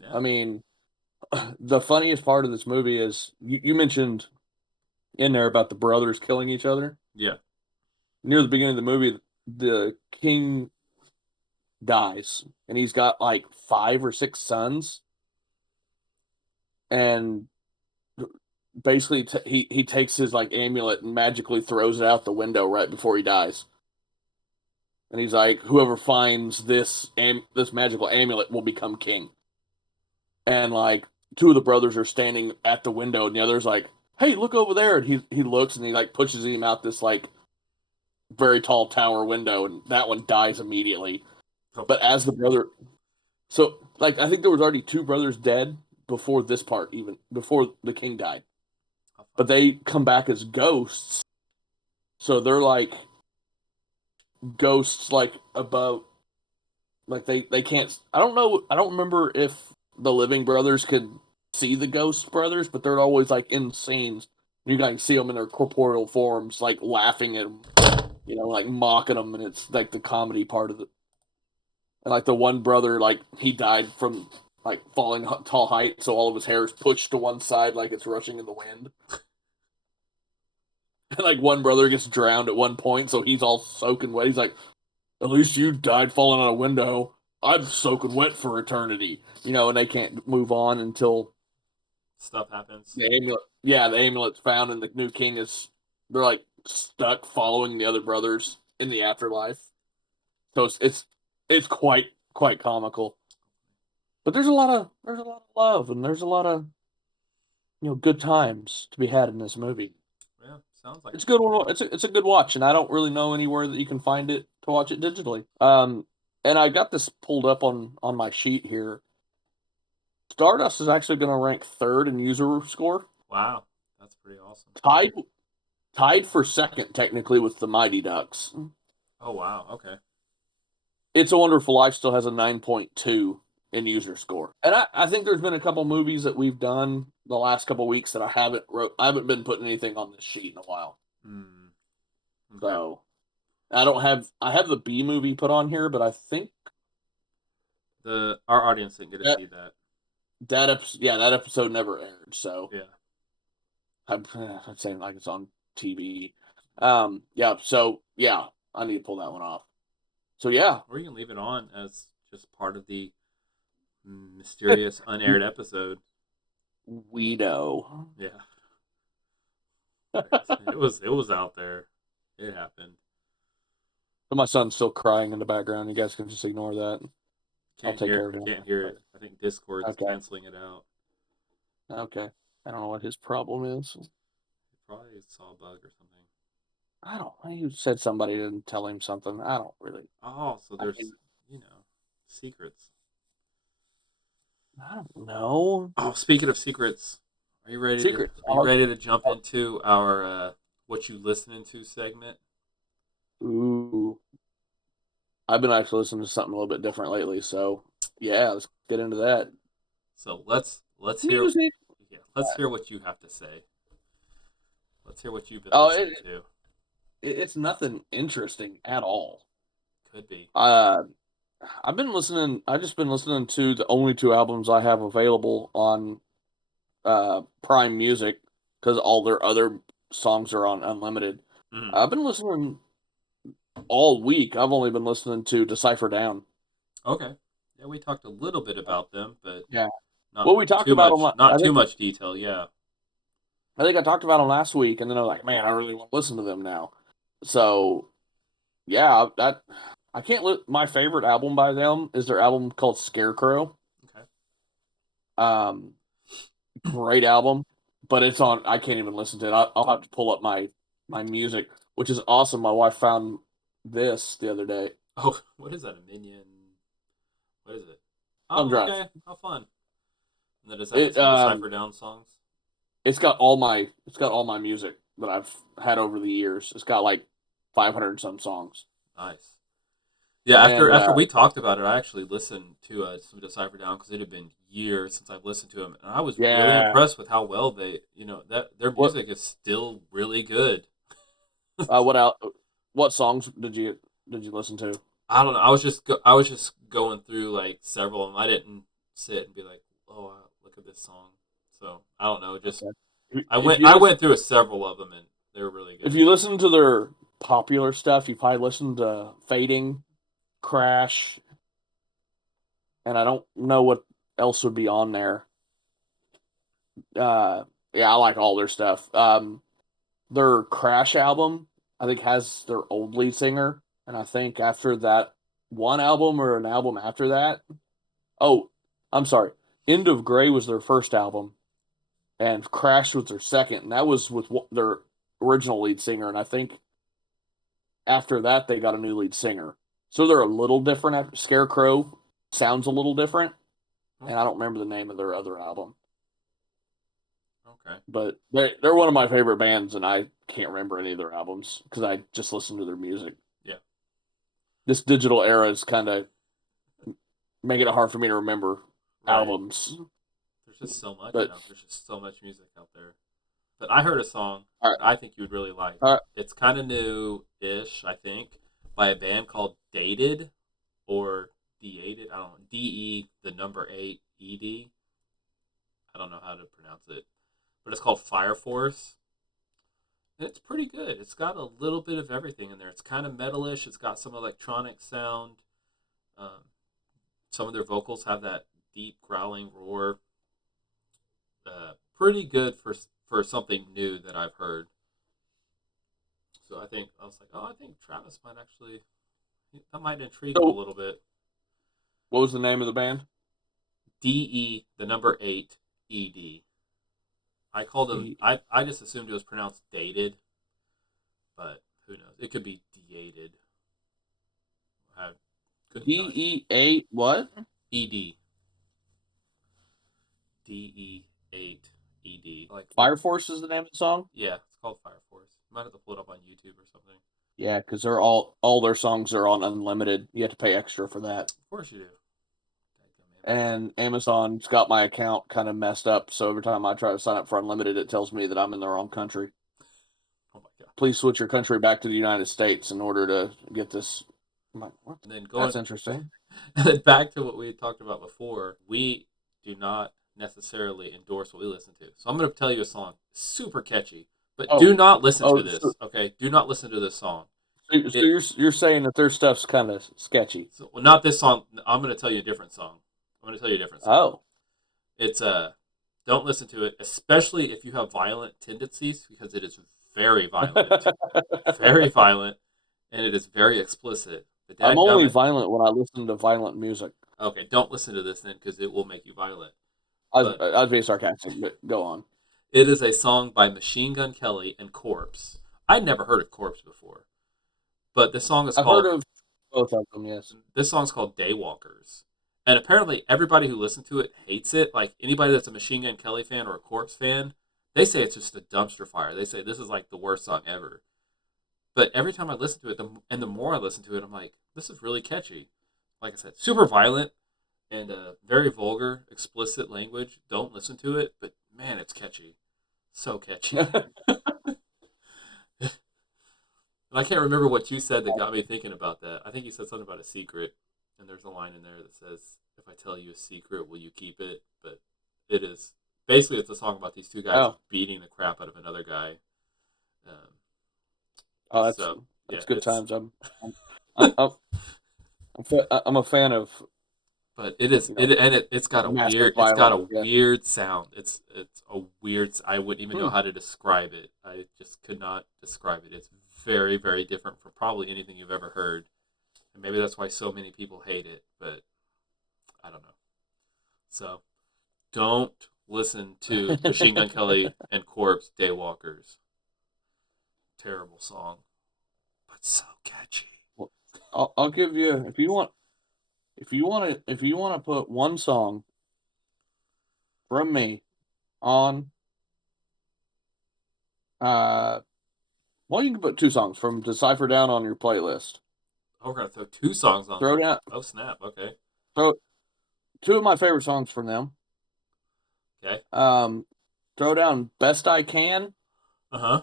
Yeah. I mean, the funniest part of this movie is you mentioned in there about the brothers killing each other. Yeah. Near the beginning of the movie, the king dies, and he's got like 5 or 6 sons. And basically, he takes his like amulet and magically throws it out the window right before he dies. And he's like, whoever finds this magical amulet will become king. And like 2 of the brothers are standing at the window, and the other's like, "Hey, look over there!" And he looks and he like pushes him out this like very tall tower window, and that one dies immediately. Oh. But as the brother, so like I think there was already 2 brothers dead before this part, even before the king died. But they come back as ghosts, so they're like ghosts, like above, like they can't. I don't know. I don't remember if the living brothers could see the ghost brothers, but they're always like in scenes. You guys see them in their corporeal forms, like laughing at them, like mocking them, and it's like the comedy part of it. And like the one brother, like he died from like falling tall height, so all of his hair is pushed to one side like it's rushing in the wind. And like one brother gets drowned at one point, so he's all soaking wet. He's like, "At least you died falling out a window. I'm soaking wet for eternity." And they can't move on until Stuff happens. the amulet. Yeah, the amulet's found, and the new king is. They're like stuck following the other brothers in the afterlife. So it's quite comical. But there's a lot of love, and there's a lot of good times to be had in this movie. Yeah, sounds like It's a good one. It's a good watch, and I don't really know anywhere that you can find it to watch it digitally. And I got this pulled up on my sheet here. Stardust is actually going to rank 3rd in user score. Wow, that's pretty awesome. Tied for 2nd technically with the Mighty Ducks. Oh wow, okay. It's a Wonderful Life still has a 9.2 in user score, and I think there's been a couple movies that we've done the last couple weeks that I haven't been putting anything on this sheet in a while. Okay. So I have the B movie put on here, but I think our audience didn't get to see that. that episode never aired. So Yeah, I'm saying like it's on TV. Yeah. So yeah, I need to pull that one off. So yeah, or you can leave it on as just part of the mysterious unaired episode. we know. Yeah, it was out there. It happened. So my son's still crying in the background. You guys can just ignore that. I'll take care of it. Can't hear it. I think Discord's Okay. canceling it out. Okay. I don't know what his problem is. Probably saw a bug or something. I don't. You said somebody didn't tell him something. I don't really. Oh, so there's secrets. I don't know. Oh, speaking of secrets, are you ready? Secrets. Are you ready to jump into our what you listening to segment? Ooh. I've been actually listening to something a little bit different lately, so yeah, let's get into that. So let's hear. Music. Yeah, let's hear what you have to say. Let's hear what you've been Oh, listening to. It's nothing interesting at all. Could be. I've just been listening to the only 2 albums I have available on Prime Music because all their other songs are on Unlimited. Mhm. I've been listening all week. I've only been listening to Decipher Down. Okay. Yeah, we talked a little bit about them, but Yeah. not Well, we talked too about much, them. not too much detail. Yeah. I think I talked about them last week, and then I was like, man, I really want to listen to them now. So, yeah, I can't. My favorite album by them is their album called Scarecrow. Okay. Great album, but it's on. I can't even listen to it. I'll have to pull up my music, which is awesome. My wife found this the other day. Oh, what is that? A Minion? What is it? Oh, Thumb drive. okay. How fun. And then does that have some Decipher Down songs? It's got all my music that I've had over the years. It's got like 500 and some songs. Nice. Yeah, And, after we talked about it, I actually listened to some Decipher Down because it had been years since I've listened to them, and I was really impressed with how well they, that their music is still really good. What songs did you listen to? I don't know. I was just going through like several of them. I didn't sit and be like, "Oh, wow, look at this song." So I don't know. Just Okay. I went through several of them, and they were really good. If you listen to their popular stuff, you probably listened to Fading, Crash, and I don't know what else would be on there. Yeah, I like all their stuff. Their Crash album, I think, has their old lead singer, and I think after that one album or an album after that, oh, I'm sorry, End of Grey was their first album, and Crash was their second, and that was with their original lead singer, and I think after that, they got a new lead singer. So they're a little different. Scarecrow sounds a little different. And I don't remember the name of their other album. Okay. But they're one of my favorite bands, and I can't remember any of their albums because I just listen to their music. Yeah. This digital era is kind of making it hard for me to remember albums. There's just so much But- now. There's just so much music out there. But I heard a song All right. that I think you would really like. All right. It's kind of new-ish, I think, by a band called Dated or D8. I don't know. DE, the number 8, ED. I don't know how to pronounce it. But it's called Fire Force. And it's pretty good. It's got a little bit of everything in there. It's kind of metalish. It's got some electronic sound. Some of their vocals have that deep growling roar. Pretty good for something new that I've heard. So I was like, I think Travis might actually, that might intrigue him a little bit. What was the name of the band? DE, the number 8, ED. I called him, I just assumed it was pronounced dated, but who knows? It could be de-ated. DE8 what? ED. DE8 ED. Like Fire Force is the name of the song? Yeah, it's called Fire Force. You might have to pull it up on YouTube or something. Yeah, because they're all their songs are on unlimited. You have to pay extra for that. Of course you do. And Amazon's got my account kind of messed up, so every time I try to sign up for unlimited, it tells me that I'm in the wrong country. Oh my god! Please switch your country back to the United States in order to get this. I'm like, what? And then That's interesting. And then back to what we had talked about before. We do not necessarily endorse what we listen to. So I'm going to tell you a song, super catchy, but do not listen to this. Okay, do not listen to this song. So you're saying that their stuff's kind of sketchy. So, well, not this song. I'm going to tell you a different song. Oh. It's don't listen to it, especially if you have violent tendencies, because it is very violent. Very violent, and it is very explicit. I'm only violent when I listen to violent music. Okay, don't listen to this then, because it will make you violent. I was being sarcastic, but go on. It is a song by Machine Gun Kelly and Corpse. I'd never heard of Corpse before, but this song is called... I've heard of both of them, yes. This song's called Daywalkers. And apparently everybody who listens to it hates it. Like, anybody that's a Machine Gun Kelly fan or a Corpse fan, they say it's just a dumpster fire. They say this is like the worst song ever. But every time I listen to it, the more I listen to it, I'm like, this is really catchy. Like I said, super violent and very vulgar, explicit language. Don't listen to it, but man, it's catchy. So catchy. And I can't remember what you said that got me thinking about that. I think you said something about a secret, and there's a line in there that says, if I tell you a secret, will you keep it? But it is, basically it's a song about these two guys beating the crap out of another guy. That's good times. I'm a fan of. But it is, it's got a weird sound. It's a weird. I wouldn't even know how to describe it. I just could not describe it. It's very, very different from probably anything you've ever heard, and maybe that's why so many people hate it. But I don't know. So don't listen to Machine Gun Kelly and Corpse Daywalkers. Terrible song, but so catchy. Well, I'll give you if you want to put one song from me on well, you can put two songs from Decipher Down on your playlist. Oh, we're gonna throw two songs on. Throw down. Oh snap! Okay. Throw two of my favorite songs from them. Okay. Throw down Best I Can.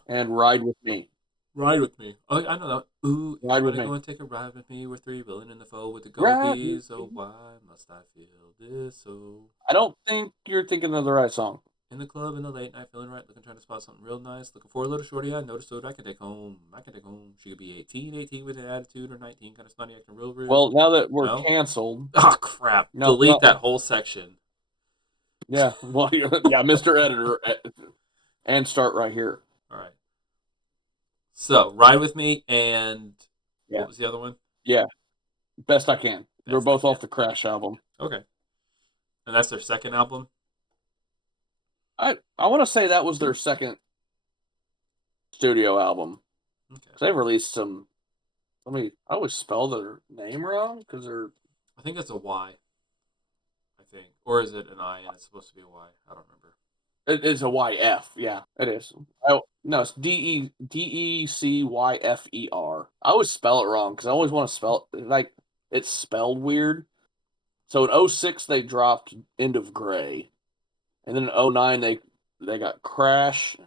And Ride With Me. Ride With Me. Oh, I know that. Ooh, Ride With Me. Go and take a ride with me. We're three willing in the foe with the goldies. So why must I feel this? So I don't think you're thinking of the right song. In the club in the late night, feeling right, looking trying to spot something real nice, looking for a little shorty. I noticed what I can take home. She could be 18 with an attitude, or 19, kind of snotty, acting real rude. Well, now that we're canceled, oh crap! Delete that whole section. Yeah, well, yeah, Mr. Editor, and start right here. All right. So, Ride With Me and what was the other one? Yeah, Best I Can. They're both off the Crash album. Okay. And that's their second album? I want to say that was their second studio album. Okay. They released some I always spell their name wrong because they're. I think it's a Y. I think, or is it an I and it's supposed to be a Y? I don't remember. It is a YF. Yeah, it is. Oh no, it's Deccyfer. I always spell it wrong because I always want to spell it like it's spelled weird. So in 06 they dropped End of Gray, and then in 09 they got Crash.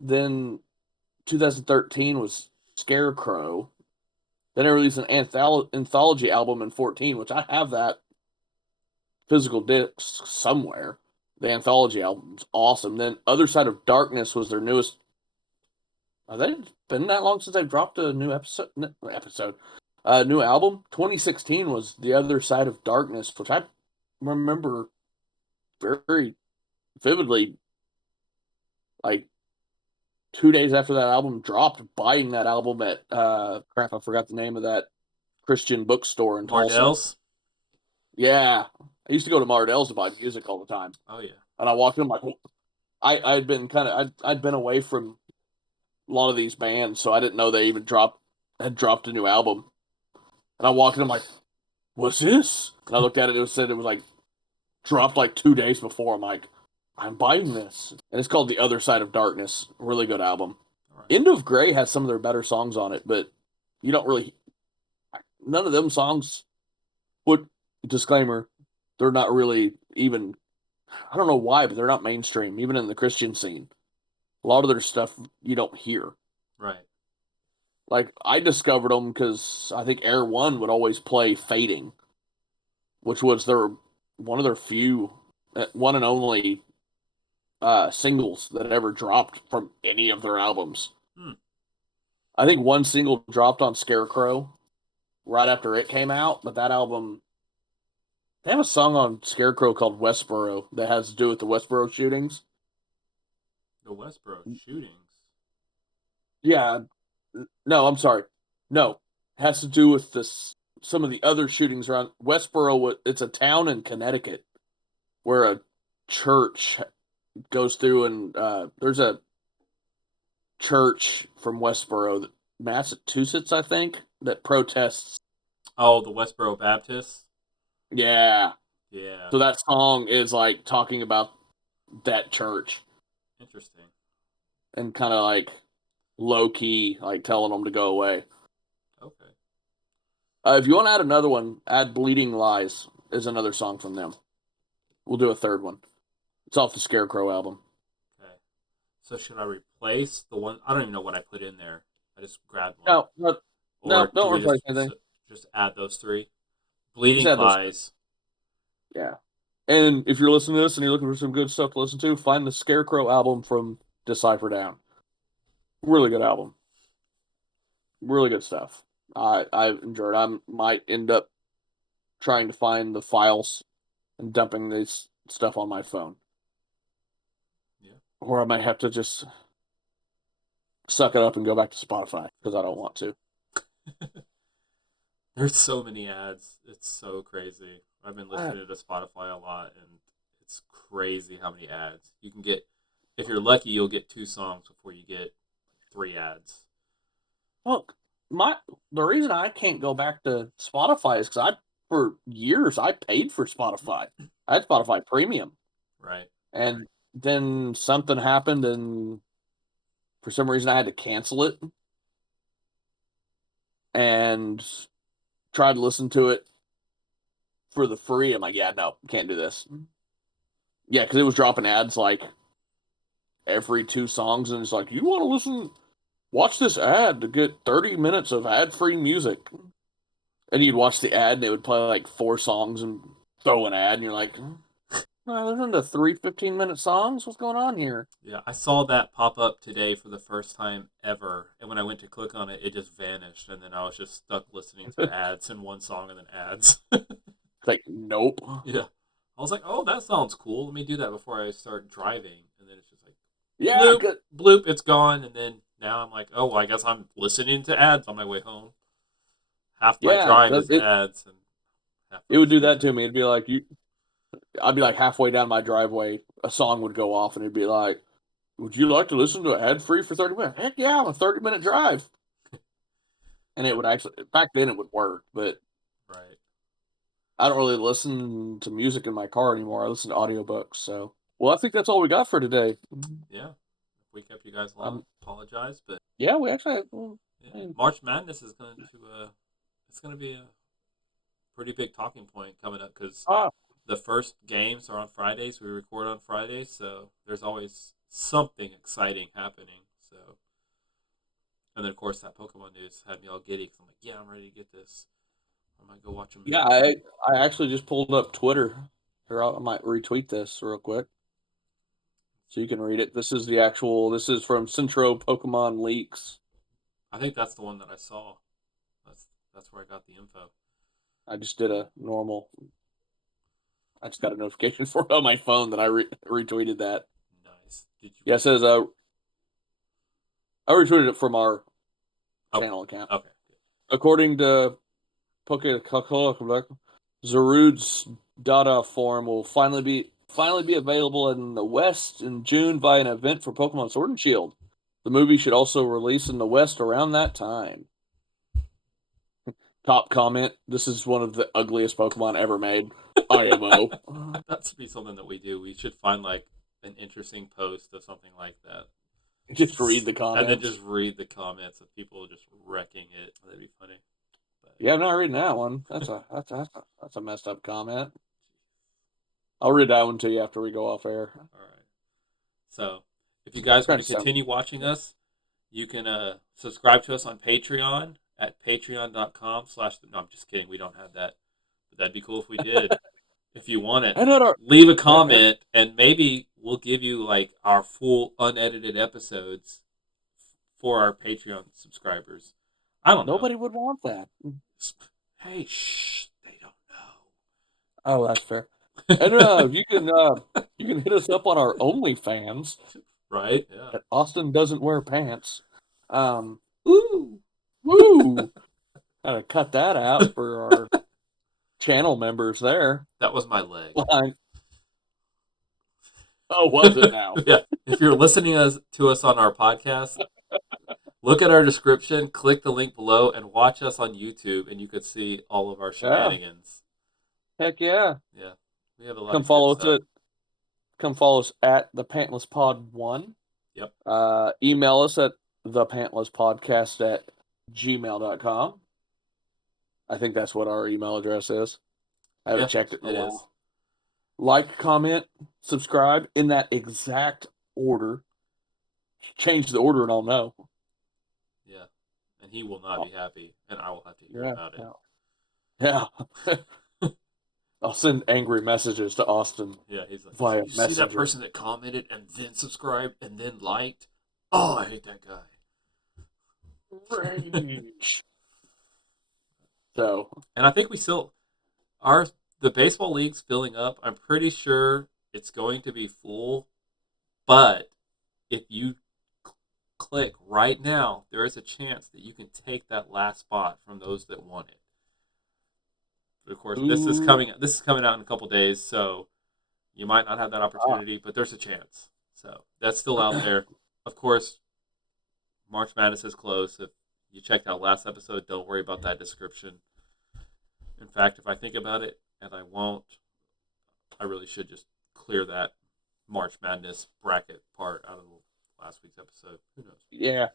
Then 2013 was Scarecrow. Then they released an anthology album in 14, which I have that physical disc somewhere. The anthology album's awesome. Then Other Side of Darkness was their newest. Have they been that long since they've dropped a new new album? 2016 was The Other Side of Darkness, which I remember very vividly. Like 2 days after that album dropped, buying that album at crap, I forgot the name of that Christian bookstore in Tulsa. Mardell's? Yeah, I used to go to Mardell's to buy music all the time. Oh yeah. And I walked in, I'm like, I'd been I'd been away from a lot of these bands, so I didn't know they even had dropped a new album. And I walked in, I'm like, what's this? And I looked at it, said it was like dropped like 2 days before. I'm like, I'm buying this. And it's called The Other Side of Darkness. Really good album. Right. End of Gray has some of their better songs on it, but you don't really. None of them songs would. Disclaimer, they're not really even. I don't know why, but they're not mainstream, even in the Christian scene. A lot of their stuff you don't hear. Right. Like, I discovered them because I think Air One would always play Fading, which was one of their few, one and only singles that ever dropped from any of their albums. I think one single dropped on Scarecrow right after it came out, but that album. They have a song on Scarecrow called Westboro that has to do with the Westboro shootings. The Westboro shootings? Yeah. No, I'm sorry. No. It has to do with some of the other shootings around Westboro. It's a town in Connecticut where a church goes through, and there's a church from Westboro, Massachusetts, I think, that protests. Oh, the Westboro Baptists? Yeah. Yeah. So that song is like talking about that church. Interesting. And kind of like low key, like telling them to go away. Okay. If you want to add another one, add Bleeding Lies is another song from them. We'll do a third one. It's off the Scarecrow album. Okay. So should I replace the one? I don't even know what I put in there. I just grabbed one. No, don't replace anything. Just add those three. Bleeding Lies. Yeah. And if you're listening to this and you're looking for some good stuff to listen to, find the Scarecrow album from Decipher Down. Really good album. Really good stuff. I've enjoyed it. I might end up trying to find the files and dumping this stuff on my phone. Yeah. Or I might have to just suck it up and go back to Spotify because I don't want to. There's so many ads. It's so crazy. I've been listening to Spotify a lot, and it's crazy how many ads. You can get, if you're lucky, you'll get 2 songs before you get 3 ads. Look, the reason I can't go back to Spotify is because for years, I paid for Spotify. I had Spotify Premium. Right. And then something happened, and for some reason, I had to cancel it. And tried to listen to it for the free. I'm like, yeah, no, can't do this. Yeah, because it was dropping ads like every 2 songs, and it's like, you want to watch this ad to get 30 minutes of ad-free music. And you'd watch the ad, and it would play like 4 songs and throw an ad, and you're like, I listened to 3 15-minute songs? What's going on here? Yeah, I saw that pop up today for the first time ever, and when I went to click on it, it just vanished, and then I was just stuck listening to ads and one song and then ads. It's like, nope. Yeah. I was like, oh, that sounds cool. Let me do that before I start driving. And then it's just like, Yeah, bloop, bloop, it's gone. And then now I'm like, oh, well, I guess I'm listening to ads on my way home. Half my drive is ads. And it would do that to me. It'd be like, I'd be like halfway down my driveway, a song would go off, and it'd be like, would you like to listen to ad-free for 30 minutes? Heck yeah, I'm a 30-minute drive. and it would actually back then it would work, but Right. I don't really listen to music in my car anymore. I listen to audiobooks. So, well, I think that's all we got for today. Yeah. If we kept you guys long, apologize, but Yeah, we actually. yeah. March Madness is going to it's going to be a pretty big talking point coming up because the first games are on Fridays. We record on Fridays, so there's always something exciting happening. So, and then of course that Pokemon news had me all giddy because I'm like, yeah, I'm ready to get this. I might go watch them. Yeah, I actually just pulled up Twitter. Here, I might retweet this real quick so you can read it. This is the actual. This is from Centro Pokemon Leaks. I think that's the one that I saw. That's where I got the info. I just did a normal. I just got a notification for it on my phone that I retweeted that. Nice. Did you? Yeah, it says I retweeted it from our channel account. Okay. According to Poke Zarude's data form will finally be available in the West in June via an event for Pokemon Sword and Shield. The movie should also release in the West around that time. Top comment: this is one of the ugliest Pokemon ever made. IMO. That should be something that we do. We should find like an interesting post of something like that. Just read the comments. And then just read the comments of people just wrecking it. That'd be funny. But, yeah, I'm not reading that one. That's a messed up comment. I'll read that one to you after we go off air. All right. So, if you guys want to continue watching us, you can subscribe to us on Patreon at patreon.com/ No, I'm just kidding. We don't have that. But that'd be cool if we did. If you want it, leave a comment, and maybe we'll give you like our full unedited episodes for our Patreon subscribers. I don't know. Nobody would want that. Hey, shh! They don't know. Oh, that's fair. And you can hit us up on our OnlyFans. Right? Yeah. Austin doesn't wear pants. Woo! Gotta cut that out for our channel members there. That was my leg. Oh, was it now? Yeah. If you're listening to us on our podcast, look at our description, click the link below, and watch us on YouTube, and you could see all of our shenanigans. Heck yeah. Yeah. We have a lot Come of follow stuff. Come follow us at the Pantless Pod 1. Yep. Email us at thepantlasspodcast@gmail.com. I think that's what our email address is. I haven't checked it in a while. Is. Like, comment, subscribe in that exact order. Change the order and I'll know. Yeah. And he will not be happy, and I will have to hear about it. Yeah. I'll send angry messages to Austin. Yeah, he's like, via you messenger. See that person that commented and then subscribed and then liked? Oh, I hate that guy. Rage. So, and I think we still the baseball league's filling up. I'm pretty sure it's going to be full, but if you click right now, there is a chance that you can take that last spot from those that want it. But of course, this is coming out in a couple days, so you might not have that opportunity, but there's a chance. So that's still out there. Of course, March Madness is close. If you checked out last episode, don't worry about that description. In fact, if I think about it, and I won't, I really should just clear that March Madness bracket part out of last week's episode. Who knows? Yeah,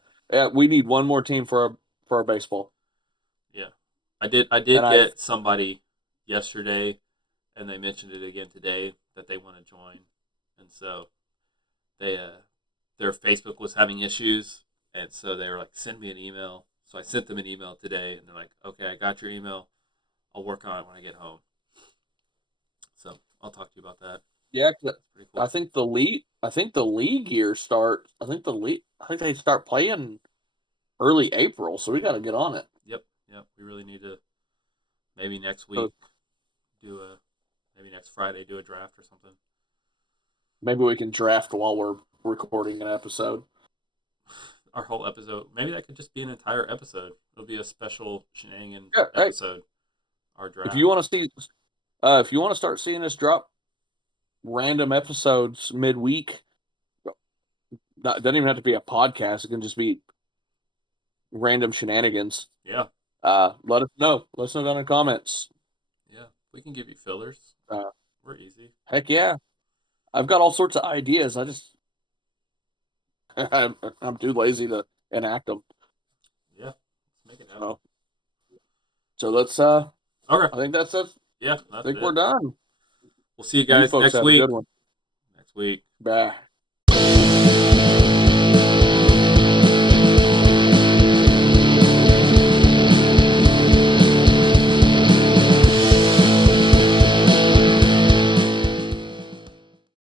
we need one more team for our baseball. Yeah, I did get somebody yesterday, and they mentioned it again today that they want to join, and so they their Facebook was having issues, and so they were like, send me an email. So I sent them an email today, and they're like, okay, I got your email. I'll work on it when I get home. So I'll talk to you about that. Yeah, pretty cool. I think the league year starts. I think they start playing early April, so we got to get on it. Yep. We really need to maybe next week maybe next Friday do a draft or something. Maybe we can draft while we're recording an episode. Our whole episode. Maybe that could just be an entire episode. It'll be a special shenanigan episode. Our draft. If you want to start seeing us drop random episodes midweek, it doesn't even have to be a podcast. It can just be random shenanigans, Yeah. let us know. Let us know down in the comments. Yeah. We can give you fillers. We're easy. Heck yeah. I've got all sorts of ideas. I just I'm too lazy to enact them. Yeah. Let's make it happen. So let's Okay. I think that's it. Yeah, I that's think it. we're done. We'll see you You guys folks next have week. a good one. Next week. Bye.